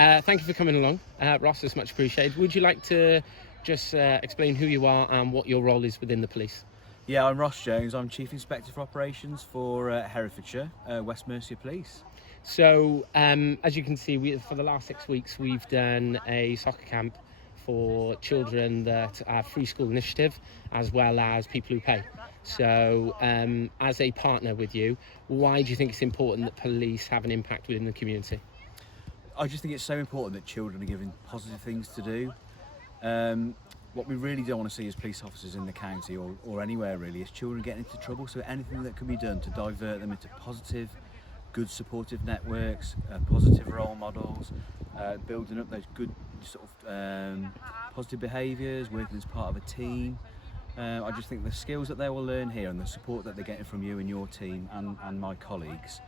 Thank you for coming along, Ross. It's much appreciated. Would you like to just explain who you are and what your role is within the police? Yeah, I'm Ross Jones. I'm Chief Inspector for Operations for Herefordshire, West Mercia Police. So, as you can see, for the last 6 weeks, we've done a soccer camp for children that are free school initiative, as well as people who pay. So, as a partner with you, why do you think it's important that police have an impact within the community? I just think it's so important that children are given positive things to do. What we really don't want to see as police officers in the county or anywhere really is children getting into trouble. So anything that can be done to divert them into positive, good supportive networks, positive role models, building up those good sort of positive behaviours, working as part of a team. I just think the skills that they will learn here and the support that they're getting from you and your team and my colleagues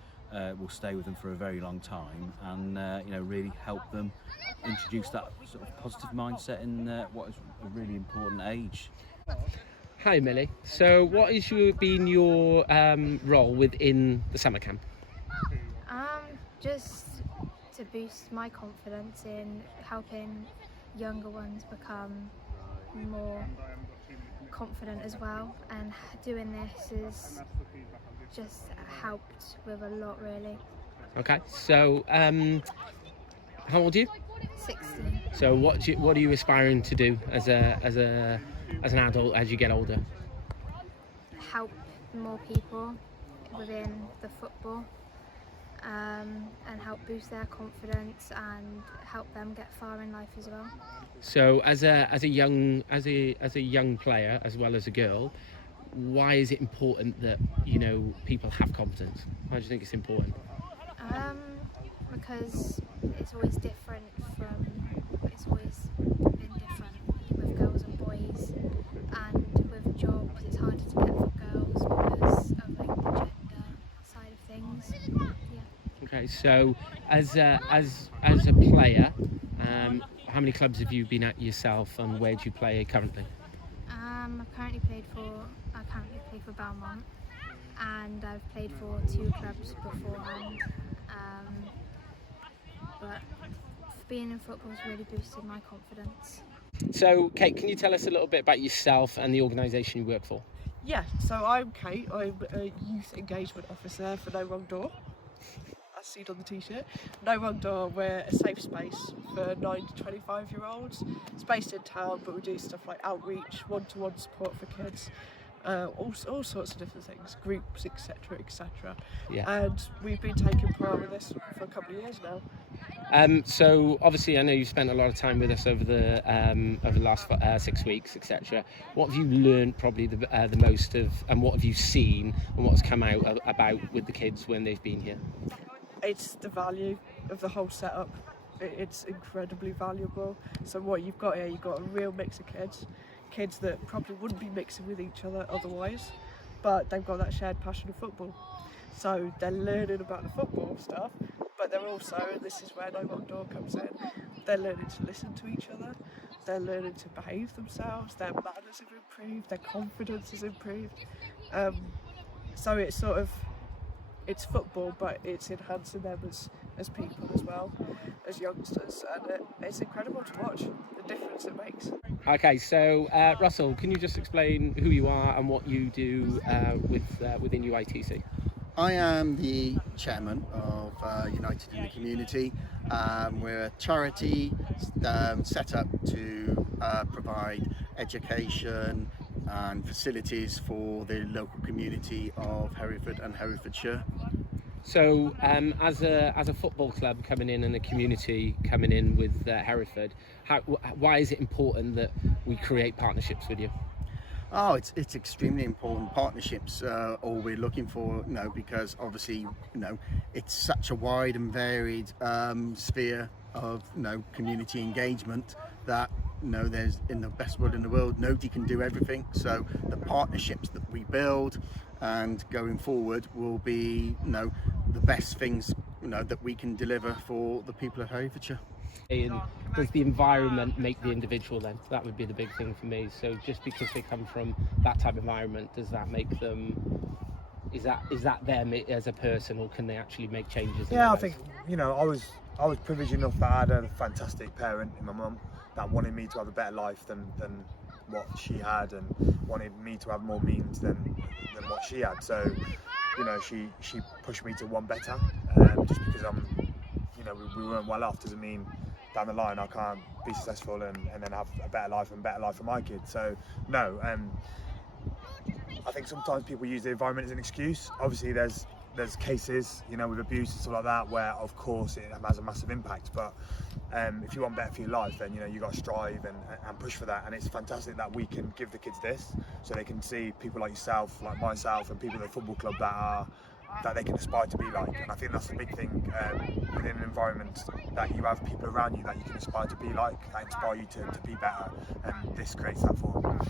will stay with them for a very long time, and really help them introduce that sort of positive mindset in what is a really important age. Hi, Millie. So, what has been your role within the summer camp? Just to boost my confidence in helping younger ones become more confident as well, and doing this has just helped with a lot really. Okay, so how old are you? 16. So what are you aspiring to do as an adult as you get older? Help more people within the football, and help boost their confidence and help them get far in life as well. So as a young player as well as a girl, why is it important that people have confidence? Why do you think it's important? Because it's always been different with girls and boys, and with jobs it's harder to get for girls because of like the gender side of things. Yeah. Okay, so as a player, how many clubs have you been at yourself, and where do you play currently? I currently play for Belmont, and I've played for 2 clubs beforehand. But being in football has really boosted my confidence. So, Kate, can you tell us a little bit about yourself and the organisation you work for? Yeah, so I'm Kate. I'm a youth engagement officer for No Wrong Door. As seen on the t-shirt. No Wrong Door, we're a safe space for 9 to 25-year-olds. It's based in town, but we do stuff like outreach, one-to-one support for kids, all sorts of different things, groups, etc, etc. Yeah. And we've been taking part in this for a couple of years now. So obviously, I know you've spent a lot of time with us over the last 6 weeks, etc. What have you learned probably the most of, and what have you seen, and what's come out about with the kids when they've been here? It's the value of the whole setup. It's incredibly valuable. So what you've got here, you've got a real mix of kids that probably wouldn't be mixing with each other otherwise, but they've got that shared passion of football. So they're learning about the football stuff, but they're also, and this is where No Wrong Door comes in, they're learning to listen to each other, they're learning to behave themselves, their manners have improved, their confidence has improved. So it's sort of, it's football, but it's enhancing them as people as well, as youngsters, and it's incredible to watch the difference it makes. Okay, so Russell, can you just explain who you are and what you do within UITC? I am the chairman of United in the Community. We're a charity set up to provide education and facilities for the local community of Hereford and Herefordshire. So as a football club coming in and a community coming in with Hereford, why is it important that we create partnerships with you? Oh, it's extremely important. Partnerships all we're looking for, because obviously, it's such a wide and varied sphere of, community engagement that, there's, in the best world in the world, nobody can do everything. So the partnerships that we build and going forward will be, the best things, that we can deliver for the people of Herefordshire. And does the environment make the individual then? That would be the big thing for me. So just because they come from that type of environment, does that make them, is that them as a person, or can they actually make changes? Yeah, I think, I I was privileged enough that I had a fantastic parent in my mum that wanted me to have a better life than what she had, and wanted me to have more means than what she had. So, you know, she pushed me to want better. Just because you know, we weren't well off doesn't mean down the line I can't be successful and then have a better life for my kids. So no, I think sometimes people use the environment as an excuse. Obviously there's cases, you know, with abuse and stuff like that where of course it has a massive impact, but if you want better for your life, then you know you got to strive and push for that. And it's fantastic that we can give the kids this, so they can see people like yourself, like myself, and people at the football club that they can aspire to be like. And I think that's the big thing within an environment, that you have people around you that you can aspire to be like, that inspire you to be better, and this creates that for them.